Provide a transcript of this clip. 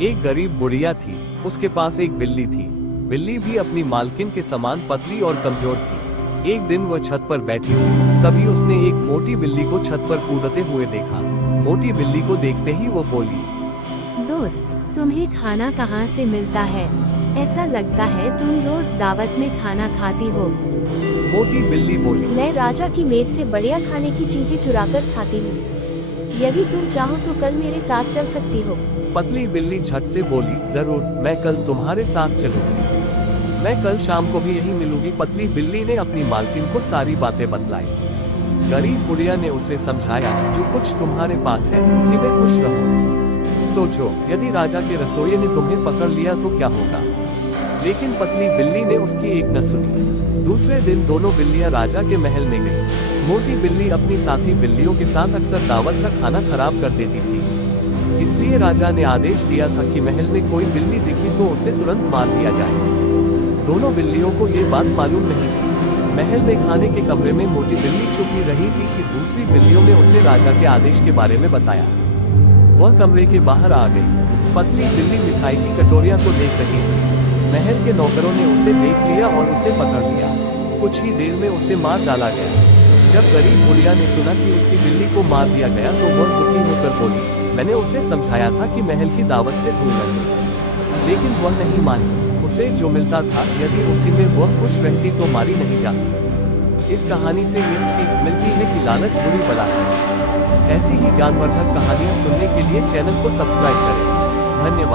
एक गरीब बुढ़िया थी। उसके पास एक बिल्ली थी। बिल्ली भी अपनी मालकिन के समान पतली और कमजोर थी। एक दिन वह छत पर बैठी थी, तभी उसने एक मोटी बिल्ली को छत पर कूदते हुए देखा। मोटी बिल्ली को देखते ही वो बोली, दोस्त, तुम्हें खाना कहाँ से मिलता है? ऐसा लगता है तुम रोज दावत में खाना खाती हो। मोटी बिल्ली बोली, मैं राजा की मेज से बढ़िया खाने की चीजें चुराकर खाती हूँ। यदि तुम चाहो तो कल मेरे साथ चल सकती हो। पतली बिल्ली झट से बोली, जरूर, मैं कल तुम्हारे साथ चलूंगी। मैं कल शाम को भी यहीं मिलूंगी। पतली बिल्ली ने अपनी मालकिन को सारी बातें बतलाई। गरीब बुढ़िया ने उसे समझाया, जो कुछ तुम्हारे पास है उसी में खुश रहो। सोचो, यदि राजा के रसोइये ने तुम्हें पकड़ लिया तो क्या होगा। लेकिन पतली बिल्ली ने उसकी एक न सुनी। दूसरे दिन दोनों बिल्लियां राजा के महल में गईं। मोटी बिल्ली अपनी साथी बिल्लियों के साथ अक्सर दावत का खाना खराब कर देती थी। इसलिए राजा ने आदेश दिया था कि महल में कोई बिल्ली दिखी तो उसे तुरंत मार दिया जाए। दोनों बिल्लियों को ये बात मालूम नहीं थी। महल में खाने के कमरे में मोटी बिल्ली छुपी रही थी कि दूसरी बिल्लियों ने उसे राजा के आदेश के बारे में बताया। वह कमरे के बाहर आ गई। पतली बिल्ली मिठाई की कटोरियां को देख रही थी। महल के नौकरों ने उसे देख लिया और उसे पकड़ लिया। कुछ ही देर में उसे मार डाला गया। जब गरीब बुढ़िया ने सुना कि उसकी बिल्ली को मार दिया गया तो वह दुखी होकर बोली, मैंने उसे समझाया था कि महल की दावत से दूर रहे, लेकिन वह नहीं मानी। उसे जो मिलता था यदि उसी में वह खुश रहती तो मारी नहीं जाती। इस कहानी से यह सीख मिलती है कि लालच बुरी बला है। ऐसी ही ज्ञानवर्धक कहानियाँ सुनने के लिए चैनल को सब्सक्राइब करें। धन्यवाद।